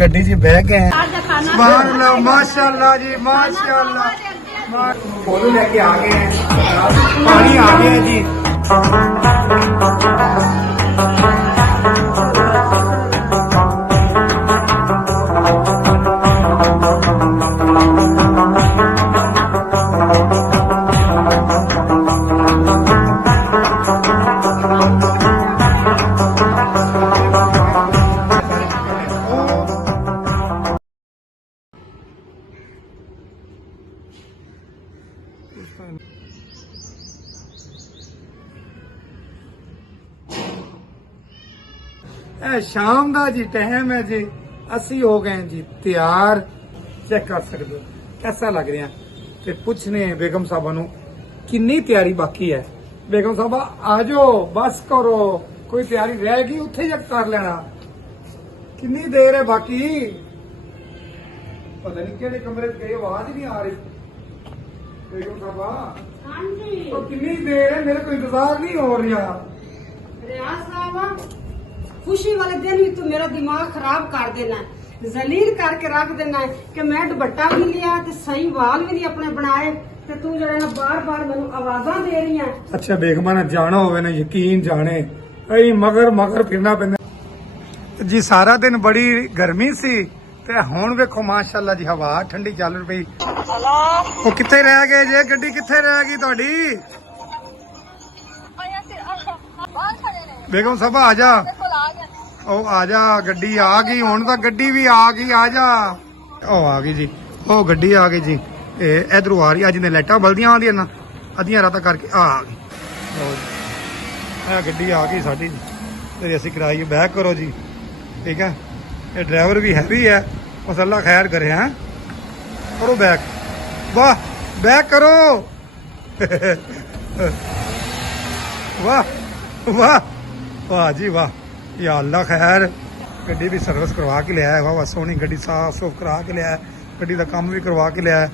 ਗੱਡੀ 'ਚ ਬਹਿ ਗਏ ਸੁਭਾਨ ਅੱਲਾਹ ਮਾਸ਼ਾਅੱਲਾਹ ਜੀ ਮਾਸ਼ਾਅੱਲਾਹ ਫੋਨ ਲੈ ਕੇ ਆ ਗਏ हैं पानी आ गया जी शाम का जी टाइम है जी असी हो गए जी तैयार चेक कर सकते हो कैसा लग रहा है पूछने बेगम साहबा नु किन्नी तैयारी बाकी है बेगम साहबा आ जाओ बस करो कोई तैयारी रह गई उत्थे जब कर लेना किन्नी देर है बाकी पता नहीं केड़े कमरे गए आवाज नहीं आ रही बेगम साहबा हाँ जी तो किन्नी देर है मेरे को इंतजार नहीं हो रहा रियाज साहब खुशी वाले दिन भी तू मेरा दिमाग खराब कर देना है जलील करके रख देना है कि मैं दुपट्टा भी लिया ते सही वाल भी नहीं अपने बनाए ते तू जरा ना बार बार मैनू आवाजा दे रही है अच्छा बेगमा ने जाना होवे ना यकीन जाने ऐ मगर मगर फिरना पैंदा जी सारा दिन बड़ी गर्मी सी ते हुण वेखो माशाअल्लाह जी हवा ठंडी चल पई ओ किथे रह गए जे गड्डी किथे रह गई तुहाडी बेगम साहब आ जा ओ आ जा गड्डी आ गई हुण तां गड्डी भी आ गई आ जा ओ आ गई जी ओ गड्डी आ गई जी इधरों आ रही अज ने लाइटां बलदियां आंदियां ना अद्धियां रातां करके आ गई गड्डी आ गई साडी ते असीं कराई बैक करो जी ठीक है ये ड्राइवर भी हैवी है बस अल्लाह खैर करे हैं करो बैक वाह बैक करो वाह वाह वाह जी वाह या अल्लाह खैर गड्डी भी सर्विस करवा के लिया है वाह सोहनी गड्डी साफ सूफ करा के लिया है गड्डी का काम भी करवा के लिया है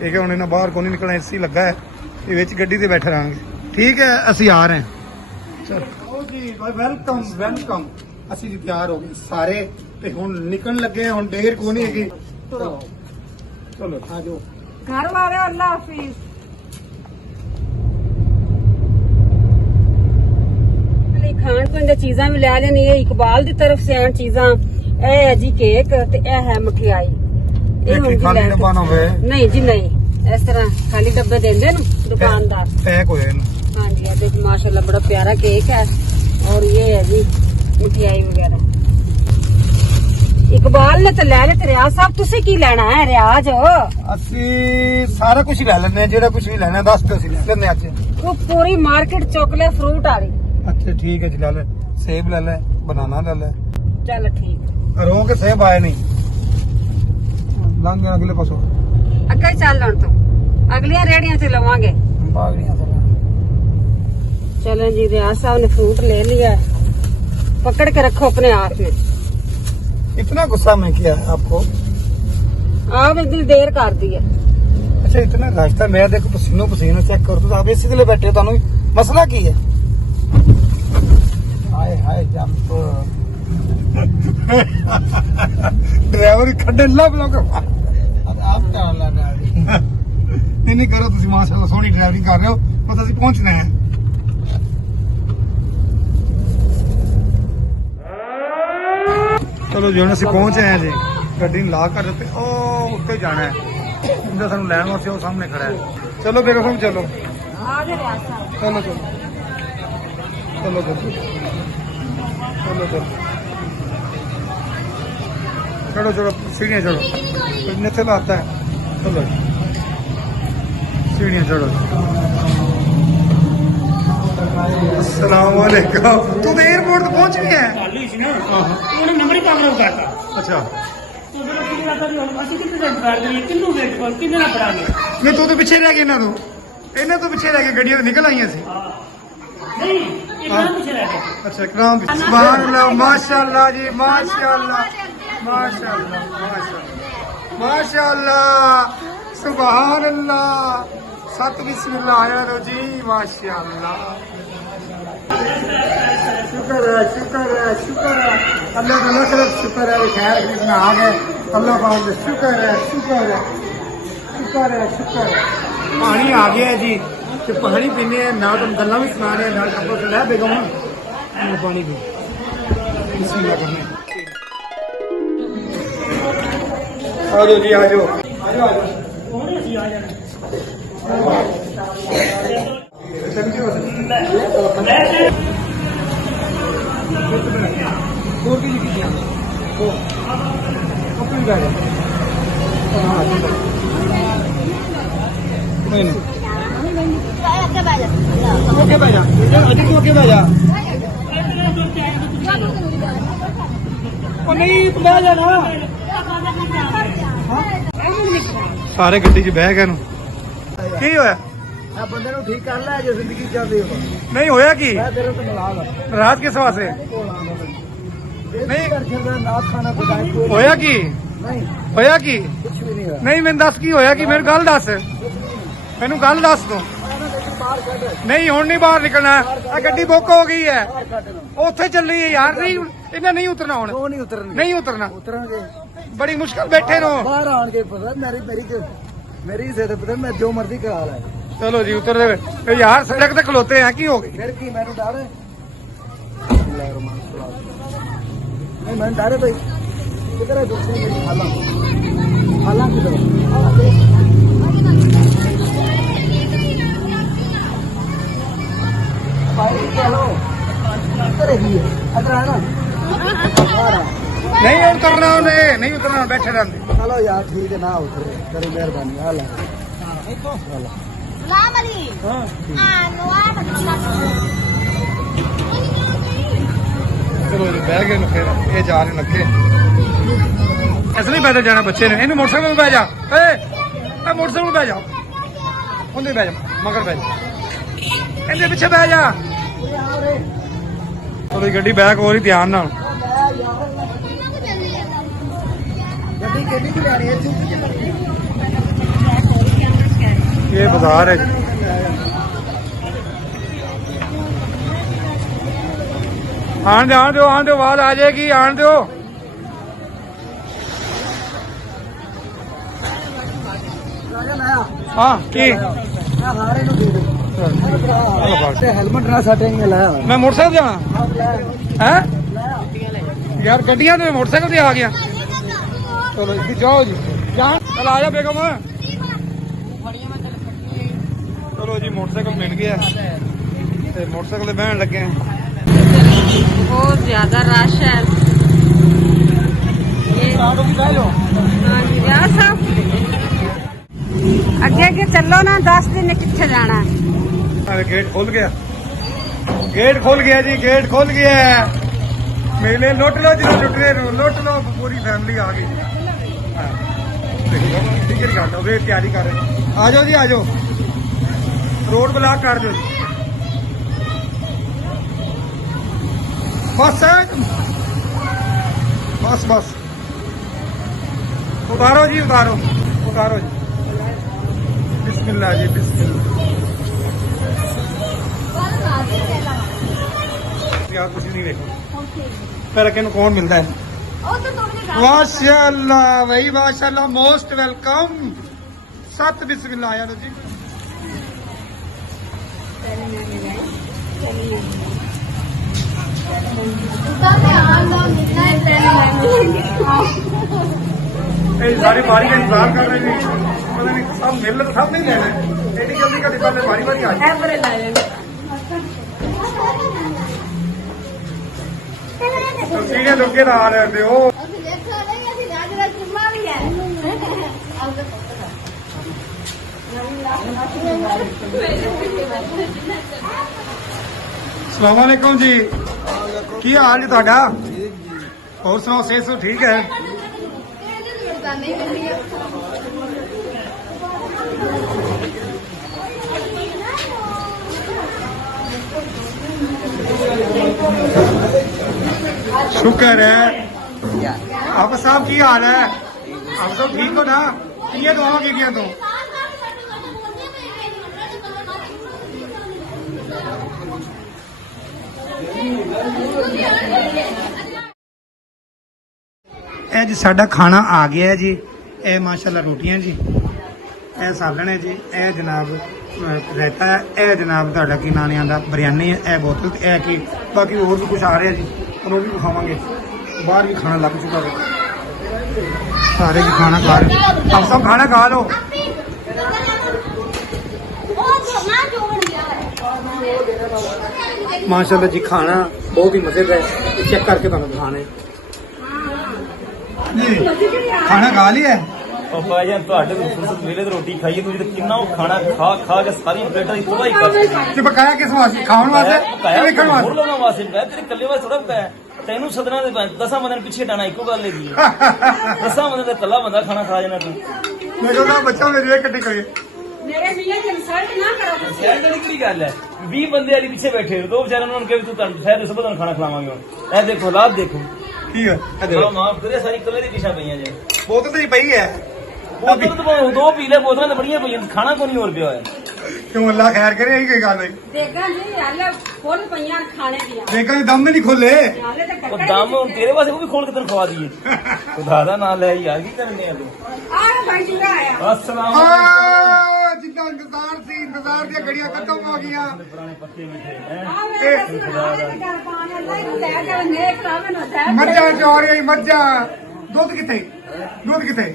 ठीक है हुण इन्हां बाहर को नहीं निकलना एसी लगा है ये विच गड्डी ते बैठे रहांगे ठीक है असीं आ रहे हैं चलो जी वेलकम वेलकम असीं जी तैयार हो गए सारे ते हुण निकलण लगे हुण देर को नहीं हैगी चलो आ जाओ घर वाले अल्लाह हाफिज खान पीन दी चीजां भी लै लेनी है इकबाल दी तरफ से आन चीजां ए है जी केक ते ए है मठियाई खाली डब्बा ना होवे नहीं जी नहीं इस तरह खाली डब्बे देंदे ना दुकानदार पैक होए हां जी ये माशाल्लाह बड़ा प्यारा केक है और ये है जी मठियाई वगैरह इकबाल ने तो ले ले रियाज साहब तुसी की लेना है रियाज ਅਸੀਂ ਸਾਰਾ ਕੁਝ ਲੈ ਲੈਣੇ ਜਿਹੜਾ ਕੁਝ ਵੀ ਲੈਣਾ ਦੱਸ ਦਿਓ ਅਸੀਂ ਲੈ ਲੈਣੇ ਅੱਜ वो पूरी मार्केट चॉकलेट फ्रूट आ रही अच्छा ठीक है जी ले ले सेब ले ले बनाना ले ले चल ठीक रो के सेब आए नहीं लंघ गया अगले पासों अगे चल लण तो अगलियां रेड़ियां से लवांगे बागड़ियां से चलो जी रियाज साहब ने फ्रूट ले लिया पकड़ के रखो अपने हाथ में इतना गुस्सा में किया है आपको आप इतनी देर कर दी है अच्छा इतना रास्ता मैं देखो पसीनो पसीना चेक कर तो आप इसी के लिए बैठे हो तानू मसला की है हाय हाय जंप ड्राइवर खड्डे लब लोग आप क्या लगा नहीं करो तुम माशाल्लाह सोहनी ड्राइविंग कर रहे हो बस असं पहुंचना है चलो जी हम असं पहुंचे हैं जी गड्डी ला कर देते ओ उत्ते जाना है इंदा सानू लैन वास्ते वो सामने खड़ा है चलो बेगम साहब चलो चलो चलो चलो चलो चलो चलो चढ़ो चढ़ो सीढ़ियाँ चढ़ो नीचे लाता है चलो सीढ़ियाँ चढ़ो अस्सलाम वालेकुम तू तो एयरपोर्ट तो पहुंच गया है नंबर ही काम करता अच्छा नहीं तू तो पिछे रह गया इन्हों तो पिछे रह गए गड्डियां तो निकल आई सी अच्छा इकराम सुभान अल्लाह माशाअल्लाह जी माशाअल्लाह माशाअल्लाह माशाअल्लाह सुभान अल्लाह सत बिस्मिल्लाह आया जी माशाअल्लाह शुक्र है शुक्र है शुक्र है अल्लाह का लख शुक्र है खैर इसमें आ गए अल्लाह पाक का शुक्र है शुक्र है शुक्र है शुक्र है पानी आ गया है जी तो पानी पीने हैं ना तुम गल्ला भी सुना रहे हैं ना कपड़ों से ले बेगम पानी पी बिस्मिल्लाह करने आ जाओ जी आ जाओ सारे गड्डी च बह गए की होया ਬੰਦੇ ਨੂੰ ਠੀਕ ਕਰ ਲੈ ਜੇ ਜ਼ਿੰਦਗੀ ਚੱਲਦੀ ਹੋ नहीं होया की ਮੈਂ ਤੇਰੇ ਤੋਂ ਮਿਲਾ ਲਾ रात किस वास्ते ਨਹੀਂ ਕਰ ਛੱਡਦਾ ਨਾ ਖਾਣਾ ਬਜਾਏ ਕੋਈ होया की ਨਹੀਂ होया की ਕੁਝ ਵੀ ਨਹੀਂ ਹੋਇਆ नहीं मैंने दस की होया की मेरी गल दस मैनू गल दस तू ਬਾਹਰ ਕੱਢ नहीं हुण नहीं बाहर निकलना आ गड्डी बुक हो गई है ਬਾਹਰ ਕੱਢ ਨਾ ਉੱਥੇ ਚੱਲੀ ਹੈ ਯਾਰ ਨਹੀਂ ਇਹਨਾਂ ਨਹੀਂ ਉਤਰਨਾ ਹੁਣ ਉਹ ਨਹੀਂ ਉਤਰਨਗੇ ਨਹੀਂ ਉਤਰਨਾ ਉਤਰਾਂਗੇ ਬੜੀ ਮੁਸ਼ਕਲ ਬੈਠੇ ਰਹੋ ਬਾਹਰ ਆਣਗੇ ਪਤਾ ਮੇਰੀ ਸਿਹਤ ਪਤਾ ਮੈਂ ਜੋ ਮਰਜ਼ੀ ਕਰਾ ਲੈ ਚਲੋ ਜੀ ਉਤਰ ਦੇ ਤੇ ਯਾਰ ਸੜਕ ਤੇ ਖਲੋਤੇ ਆ ਕੀ ਹੋ ਗਈ ਫਿਰ ਕੀ ਮੈਨੂੰ ਡਰ ਹੈ ਨਹੀਂ ਮੈਂ ਡਰ ਹੈ ਭਾਈ ਕਿਧਰ ਹੈ ਦੂਸਰੀ ਮੇਰੀ ਹਾਲਾਂ ਕਿਧਰ ਭਾਈ ਚਲੋ ਕਿਧਰ ਹੈ ਅਦਰ ਆਣਾ ਨਹੀਂ ਉਤਰਨਾ ਉਹਨੇ ਨਹੀਂ ਉਤਰਨਾ ਬੈਠੇ ਰਹਿੰਦੇ ਚਲੋ ਯਾਰ ਠੀਕ ਹੈ ਨਾ ਉਤਰੇ ਕਰੀ ਮਿਹਰਬਾਨੀ ਆ ਲੈ Selamat nih. Anu apa ਚਲੋ ਜੀ ਬਹਿ ਗਏ ਨੂੰ ਫਿਰ ਇਹ ਜਾ ਰਹੇ ਲੱਗੇ ਅਸਲੀ ਪੈਦਲ ਜਾਣਾ ਬੱਚੇ ਨੇ ਇਹਨੂੰ ਮੋਟਰਸਾਈਕਲ ਨੂੰ ਬਹਿ ਜਾ ਏ ਮੋਟਰਸਾਈਕਲ ਨੂੰ ਬਹਿ ਜਾ ਉਹਦੇ ਬਹਿ ਜਾ ਮਗਰ ਬਹਿ ਜਾ ਇਹਦੇ ਪਿੱਛੇ ਬਹਿ ਜਾ ਚਲੋ ਜੀ ਗੱਡੀ ਬੈਕ ਹੋ ਰਹੀ ਧਿਆਨ ਨਾਲ ਗੱਡੀ ਕਿੰਨੀ ਕਿ ਲੈਣੀ ਹੈ ਇਹ ਬਾਜ਼ਾਰ ਹੈ ਆਣ ਦਿਓ ਆਵਾਜ਼ ਆ ਜਾਏਗੀ ਆਣ ਦਿਓ ਹਾਂ ਕੀ ਮੈਂ ਹਾਰੇ ਨੂੰ ਦੇ ਦੇ ਤੇ ਹੈਲਮਟ ਨਾ ਸਟੇਂਗੇ ਲੈ ਮੈਂ ਮੋਟਰਸਾਈਕਲ ਜਾਣਾ ਹੈ ਯਾਰ ਗੱਡੀਆਂ ਤੇ ਮੋਟਰਸਾਈਕਲ ਤੇ ਆ ਗਿਆ ਚਲੋ ਜੀ ਜਾਓ ਜੀ ਜਾਣ ਚਲ ਆ ਜਾ ਬੇਗਮ ਚਲੋ ਜੀ ਮੋਟਰਸਾਈਕਲ ਮਿਲ ਗਿਆ ਤੇ ਮੋਟਰਸਾਈਕਲ ਤੇ ਬਹਿਣ ਲੱਗੇ बहुत ज्यादा रश है अगे अगे चलो ना 10 दिन कितने जाना है अरे गेट खोल गया जी गेट खोल गया मेले लुट लो जी लुट लो पूरी फैमिली आ गई ठीक है हो गई तैयारी कर रहे आ जाओ जी आ जाओ रोड ब्लॉक कर दो जी बस बस बस उतारो जी उतारो जी बिस्मिल्लाह जी बिस्मिल्लाह यार कुछ नहीं देखो फिर अगे कौन मिलता है माशाअल्लाह भाई माशाअल्लाह मोस्ट वेलकम सत बिस्मिल्लाह यार जी सारी बारी का इंतजार कर रहे थे पता नहीं सब मिल तो सब नहीं लेना एडी जल्दी का पहले बारी बारी आ जाए सीढ़े लुके आ रहे थे ओ सलामकुम जी की हाल जी ਤੁਹਾਡਾ ਹੋਰ ਸੁਣਾਓ ਸਿਹਤ ਠੀਕ ਹੈ शुक्र है आप साहब की हाल है आप सब ठीक हो ना ये दुआ की तो ਇਹ ਜੀ ਸਾਡਾ ਖਾਣਾ ਆ ਗਿਆ ਹੈ ਜੀ। ਇਹ ਮਾਸ਼ਾਅੱਲਾ ਰੋਟੀਆਂ ਜੀ, ਇਹ ਸਾਲਣ ਹੈ ਜੀ, ਇਹ ਜਨਾਬ ਰਾਇਤਾ ਹੈ, ਇਹ ਜਨਾਬ ਤੁਹਾਡਾ ਕੀ ਨਾਂ ਆਂਦਾ ਬਿਰਿਆਨੀ ਹੈ, ਇਹ ਬੋਤਲ ਤੇ ਇਹ ਕੀ ਬਾਕੀ ਹੋਰ ਵੀ ਕੁਝ ਆ ਰਿਹਾ ਜੀ, ਉਹ ਵੀ ਖਾਵਾਂਗੇ। ਬਾਹਰ ਵੀ ਖਾਣਾ ਲੱਗ ਚੁੱਕਾ ਹੈ, ਸਾਰੇ ਜੀ ਖਾਣਾ ਖਾ ਰਹੇ। ਆਪ ਸਭ ਖਾਣਾ ਖਾ ਲਓ। माशाल्लाह जी खाना बहुत ही मजेदार है, चेक करके तुम खाने खाना खा लिया ਪਾਪਾ ਜੀ ਤੁਹਾਡੇ ਤੋਂ ਫੁਰਸਤ ਮਿਲੇ ਤੇ ਰੋਟੀ ਖਾਈਏ ਤੁਸੀਂ ਤੇ ਕਿੰਨਾ ਉਹ ਖਾਣਾ ਖਾ ਖਾ ਕੇ ਸਾਰੀ ਪਲੇਟਾਂ ਦੀ ਤਬਾਹੀ ਕਰ ਦਿੱਤੀ। ਤੇ ਬਕਾਇਆ ਕਿਸ ਵਾਸਤੇ ਖਾਣ ਵਾਸਤੇ ਕਿ ਵੇਖਣ ਹੋਰ ਵਾਸਤੇ? ਲੋਕਾਂ ਵਾਸਤੇ ਬਕਾਇਆ ਤੇਰੇ ਇਕੱਲੇ ਵਾਸਤੇ ਥੋੜਾ ਬਕਾਇਆ। ਤੈਨੂੰ ਸਦਨਾ ਦੇ 10 ਬੰਦਿਆਂ ਪਿੱਛੇ ਟਾਣਾ ਇੱਕੋ ਗੱਲ ਹੈਗੀ ਹੈ। 10 ਬੰਦਿਆਂ ਦਾ ਇਕੱਲਾ ਬੰਦਾ ਖਾਣਾ ਖਾ ਜਾਣਾ ਤੂੰ। ਮੈਂ ਕਹਿੰਦਾ ਬੱਚਾ ਮੇਰੇ ਇਕੱਠੇ ਕਰੀਏ। मेरे मियाँ की इंसल्ट ना करो। ਯਾਰ ਇਹ ਕਿਹੜੀ ਗੱਲ ਹੈ? 20 ਬੰਦੇ ਵਾਲੀ ਪਿੱਛੇ ਬੈਠੇ ਦੋ ਵਿਚਾਰਿਆਂ ਨੂੰ ਕਿਹਾ ਵੀ ਤੂੰ ਤੁਹਾਨੂੰ ਸ਼ਾਇਦ ਸਭ ਨੂੰ ਖਾਣਾ ਖਿਲਾਵਾਂਗੇ ਹੁਣ। ਇਹ ਦੇਖੋ ਹਾਲਾਤ ਦੇਖੋ। ਕੀ ਹੈ ਚਲੋ ਮਾਫ ਕਰੇ ਸਾਰੀ ਇਕੱਲੇ ਦੀ ਪਿੱਛਾ ਪਈਆਂ ਜੇ। ਬੋਤਲ ਤੇ ਪਈ ਹੈ ਬੋਤਲ ਤਾਂ ਦੋ ਪੀ ਲੈ, ਬੋਤਲਾਂ ਤਾਂ ਬੜੀਆਂ ਪਈਆਂ, ਖਾਣਾ ਕੋਈ ਨਹੀਂ ਹੋਰ ਪਿਆ ਹੋਇਆ। ਕਿਉਂ ਅੱਲਾ ਖੈਰ ਕਰੇ ਇਹੀ ਕੋਈ ਗੱਲ ਹੈ। देखा जी हाले फुल पईयां खाने दिया ਦੇਖਾਂ ਜੀ ਦਮ ਨਹੀਂ ਖੋਲੇ। हाले तो ਉਹ ਦਮ ਹੁਣ ਤੇਰੇ ਵਾਸਤੇ ਉਹ ਵੀ ਖੋਲ ਕੇ ਤੈਨੂੰ ਖਵਾ ਦਈਏ। ਖੁਦਾ ਦਾ ਨਾਮ ਲੈ ਯਾਰ, ਕੀ ਕਰਨੇ ਆ ਤੂੰ? आ भाई जी आया ਅਸਲਾਮ ਆ ਜਿੱਦਾਂ ਇੰਤਜ਼ਾਰ ਸੀ, ਇੰਤਜ਼ਾਰ ਦੀਆਂ ਘੜੀਆਂ ਖਤਮ ਹੋ ਗਈਆਂ। ਪੁਰਾਣੇ ਪੱਕੇ ਮਿੱਠੇ ਹੈ। आ मेरे घर पानी अल्लाह को ले के नेक रावे न दे ਮੱਝਾਂ ਚੋ ਰਹੀਆਂ ਮੱਝਾਂ। ਦੁੱਧ ਕਿੱਥੇ? ਦੁੱਧ ਕਿੱਥੇ?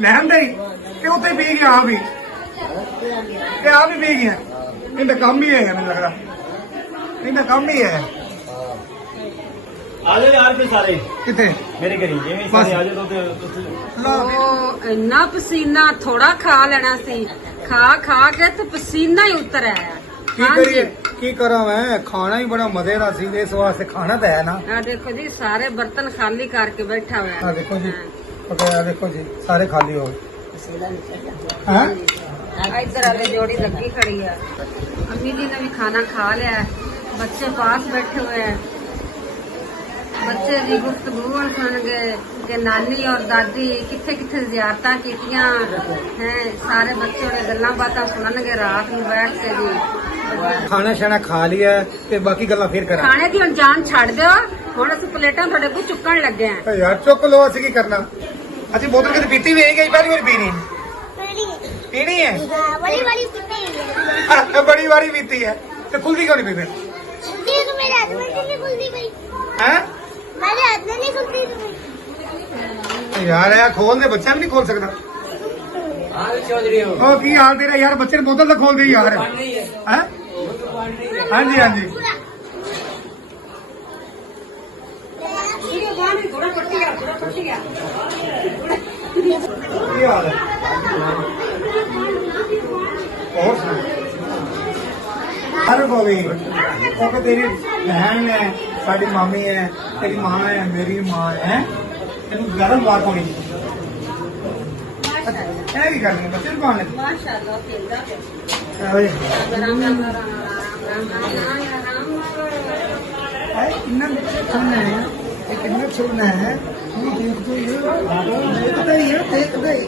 ਲੈਣ ਦੇ ਤੇ ਉੱਤੇ ਪੀ ਗਿਆ ਆ ਵੀ, ਤੇ ਆ ਵੀ ਪੀ ਗਿਆ। ਇਹਦਾ ਕੰਮ ਹੀ ਹੈ ਮੈਨੂੰ ਲੱਗਦਾ, ਇਹਦਾ ਕੰਮ ਹੀ ਹੈ। ਆ ਜਾਓ ਯਾਰ ਫਿਰ ਸਾਰੇ ਕਿੱਥੇ? ਮੇਰੇ ਘਰੀ ਜਿਵੇਂ ਬਸ। ਸਾਰੇ ਆ ਜਾਓ ਤੇ ਤੁਸੀਂ ओ इन्ना पसीना थोड़ा खा लेना सी, खा खा के तो पसीना ही उतर आया। ਕੀ ਕਰੀਏ, ਕੀ ਕਰਾਂ ਮੈਂ? ਖਾਣਾ ਹੀ ਬੜਾ ਮਜ਼ੇ ਦਾ ਸੀ, ਇਸ ਵਾਸਤੇ ਖਾਣਾ ਤਾਂ ਹੈ ਨਾ। आ देखो जी सारे बर्तन खाली करके बैठा हुआ ਆ है। ਦੇਖੋ ਜੀ, ਪਕਾਇਆ ਦੇਖੋ ਜੀ, ਸਾਰੇ ਖਾਲੀ ਹੋ ਗਏ। ਹਾਂ इधर वाले जोड़ी लगी खड़ी है। अम्मी जी ने भी खाना खा लिया है, बच्चे पास बैठे हुए हैं। बच्चे भी गुफ्तगू सुन गए कि नानी और दादी किथे किथे जियारतां कीतियां हैं। सारे बच्चों ने गल्लां बातां सुननगे रात ਨੂੰ बैठ के जी। ਖਾਣਾ ਸ਼ਾਣਾ ਖਾ ਲਿਆ ਤੇ ਬਾਕੀ ਗੱਲਾਂ ਫੇਰ ਕਰਾਂ। ਖਾਣੇ ਦੀ ਹੁਣ ਜਾਨ ਛੱਡ ਦਿਓ, ਹੁਣ ਅਸੀਂ ਪਲੇਟਾਂ ਤੁਹਾਡੇ ਕੋਲ ਚੁੱਕਣ ਲੱਗੇ ਆਂ। ਯਾਰ ਚੁੱਕ ਲੋ, ਅਸੀਂ ਕੀ ਕਰਨਾ? ਅਸੀਂ ਬੋਤਲ ਕਿਤੇ ਪੀਤੀ ਵੀ ਗਈ, ਪਹਿਲੀ ਵਾਰ ਪੀਣੀ ਪੀਣੀ ਹੈ। बड़ी बड़ी पिट्टी है। ਬੜੀ ਵਾਰੀ ਪੀਤੀ ਹੈ ਤੇ ਖੁੱਲਦੀ ਕਿਉਂ ਨਹੀਂ ਪਈ ਫਿਰ? खुलती है तो मेरे हाथ में नहीं खुलती भाई, ਹੈ मेरे हाथ में नहीं खुलती भाई। ਯਾਰ ਇਹ ਖੋਲ ਦੇ, ਬੱਚਾ ਵੀ ਨਹੀਂ ਖੋਲ ਸਕਦਾ। ਉਹ ਕੀ ਹਾਲ ਤੇਰਾ ਯਾਰ? ਬੱਚੇ ਨੇ ਬੋਤਲ ਤਾਂ ਖੋਲ ਦੇ ਯਾਰ। ਹੈ ਹਾਂਜੀ ਹਾਂਜੀ। ਥੋੜਾ ਟੁੱਟ ਗਿਆ, ਥੋੜਾ ਟੁੱਟ ਗਿਆ। ਕੀ ਹਾਲ ਹੈ? ਹੋਰ ਸੁਣਾ। ਹਰ ਬੋਲੀ ਉਹ ਤੇਰੀ ਬਹਿਣ ਹੈ, ਸਾਡੀ ਮਾਮੀ ਹੈ, ਤੇਰੀ ਮਾਂ ਹੈ, ਮੇਰੀ ਮਾਂ ਹੈ। ਤੈਨੂੰ ਗਰਮ ਬਾਤ ਹੋਣੀ ਇਹ ਕੀ ਕਰਨੀ ਬੱਚੇ ਨੂੰ ਪਾਉਣੇ। ਮਾਸ਼ਾਅੱਲਾ ਖੇਲਦਾ ਪਿਆ। ਓਏ ਰਾਮ ਰਾਮ ਰਾਮ ਰਾਮ कितना सुनना है, ये कितना सुनना है, ये देख तो ये देखता ही है, देखता ही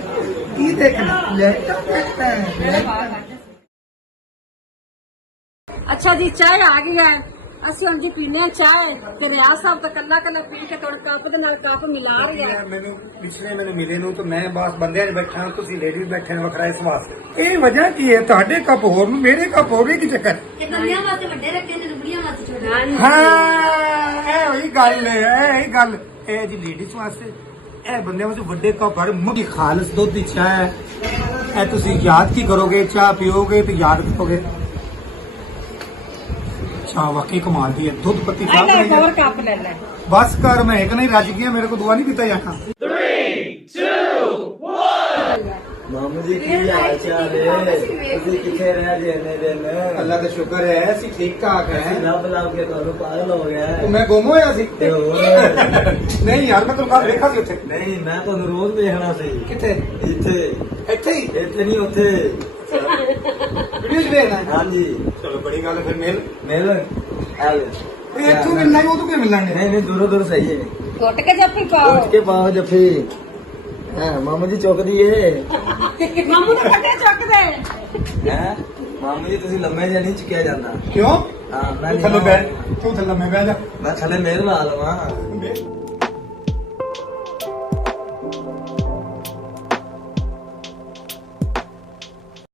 ये देखना लैपटॉप देखता है लैपटॉप। अच्छा जी चाय आ गई है, ਅਸੀਂ ਹੁਣ ਜੀ ਪੀਨੇ ਆ ਚਾਹ ਤੇ ਰਿਆਜ਼ ਸਾਹਿਬ ਤਾਂ ਕੱਲਾ ਕੱਲਾ ਪੀ ਕੇ ਥੋੜਾ ਕੱਪ ਦੇ ਨਾਲ ਕੱਪ ਮਿਲਾ ਰਹੀ ਹੈ। ਮੈਨੂੰ ਪਿਛਲੇ ਮੈਨੂੰ ਮਿਲੇ ਨੂੰ ਤਾਂ ਮੈਂ ਬਸ ਬੰਦਿਆਂ 'ਚ ਬੈਠਾ ਹਾਂ, ਤੁਸੀਂ ਲੇਡੀਜ਼ ਬੈਠੇ ਨੇ ਵੱਖਰਾ ਇਸ ਵਾਸਤੇ। ਇਹ ਵਜ੍ਹਾ ਕੀ ਹੈ? ਤੁਹਾਡੇ ਕੱਪ ਹੋਰ ਨੂੰ ਮੇਰੇ ਕੱਪ ਹੋਰ ਵੀ ਕੀ ਚੱਕਰ? ये गलियां वास्ते बड़े रखे ते लुबड़ियां वास्ते छोटे। ਹਾਂ ਇਹ ਉਹੀ ਗੱਲ ਹੈ, ਇਹ ਗੱਲ ਇਹ ਜੀ ਲੇਡੀਜ਼ ਵਾਸਤੇ, ਇਹ ਬੰਦਿਆਂ ਵਾਸਤੇ ਵੱਡੇ ਕੱਪ ਹਰ ਮੁੱਢੀ ਖਾਲਸ ਦੁੱਧ ਦੀ ਚਾਹ ਹੈ। ਇਹ ਤੁਸੀਂ ਯਾਦ ਕੀ ਕਰੋਗੇ? ਚਾਹ ਪੀਓਗੇ ਤੇ ਯਾਦ ਕਰੋਗੇ। ਚਾਹ वाकई कमाल दी है, दूध पत्ती चाह ਲੈ बनाई ਹੋਰ है। ਕੱਪ ਲੈ ਲੈ। बस कर, मैं एक नहीं रज गया, मेरे को दुआ नहीं पीता यहाँ। ਮਾਮੂ ਜੀ ਕੀ ਹਾਲ ਚਾਲ ਹੈ? ਤੁਸੀਂ ਕਿੱਥੇ ਰਹਿ ਜੇ ਇੰਨੇ ਦਿਨ? अल्लाह का शुक्र है, ਅਸੀਂ ठीक ठाक है। ਲੱਭ ਲੱਭ ਕੇ ਤੁਹਾਨੂੰ ਪਾਗਲ ਹੋ ਗਿਆ तो मैं गुम होया सी ਤੇ ਹੋਰ नहीं यार, मैं तो कल देखा सी उत्थे। ਨਹੀਂ ਮੈਂ ਤੁਹਾਨੂੰ ਰੋਜ਼ ਦੇਖਣਾ ਸੀ किथे? ਇੱਥੇ ਇੱਥੇ ही ਇੱਥੇ ਨਹੀਂ ਉੱਥੇ वीडियो च देखना है। ਹਾਂਜੀ चलो बड़ी गल है, फिर मिल ਮਿਲ ਆਲੇ ये इथों मिलना है, वो तो क्या मिलना है? ਨਹੀਂ ਨਹੀਂ ਦੂਰੋਂ ਦੂਰ ਸਹੀ ਹੈ ਘੁੱਟ ਕੇ ਜੱਫੀ ਪਾਓ। ਉੱਠ ਕੇ ਪਾਓ ਜੱਫੀ ਹਾਂ ਮਾਮੂ ਜੀ ਚੁੱਕਦੀ ਏ ਮਾਮੂ ਤਾਂ ਕੱਟੇ ਚੱਕ ਦੇ। ਹੈ ਮਾਮੂ ਜੀ ਤੁਸੀਂ ਲੰਮੇ ਜਿਹਾ ਨਹੀਂ ਚੁੱਕਿਆ ਜਾਂਦਾ क्यों? ਹਾਂ ਮੈਂ ਤੂੰ ਥੱਲੇ ਬਹਿ ਤੂੰ ਥੱਲੇ ਮੈਂ ਬਹਿ ਜਾ ਮੈਂ ਥੱਲੇ ਮੇਰ ਲਾ ਲਵਾਂ ਬਹਿ।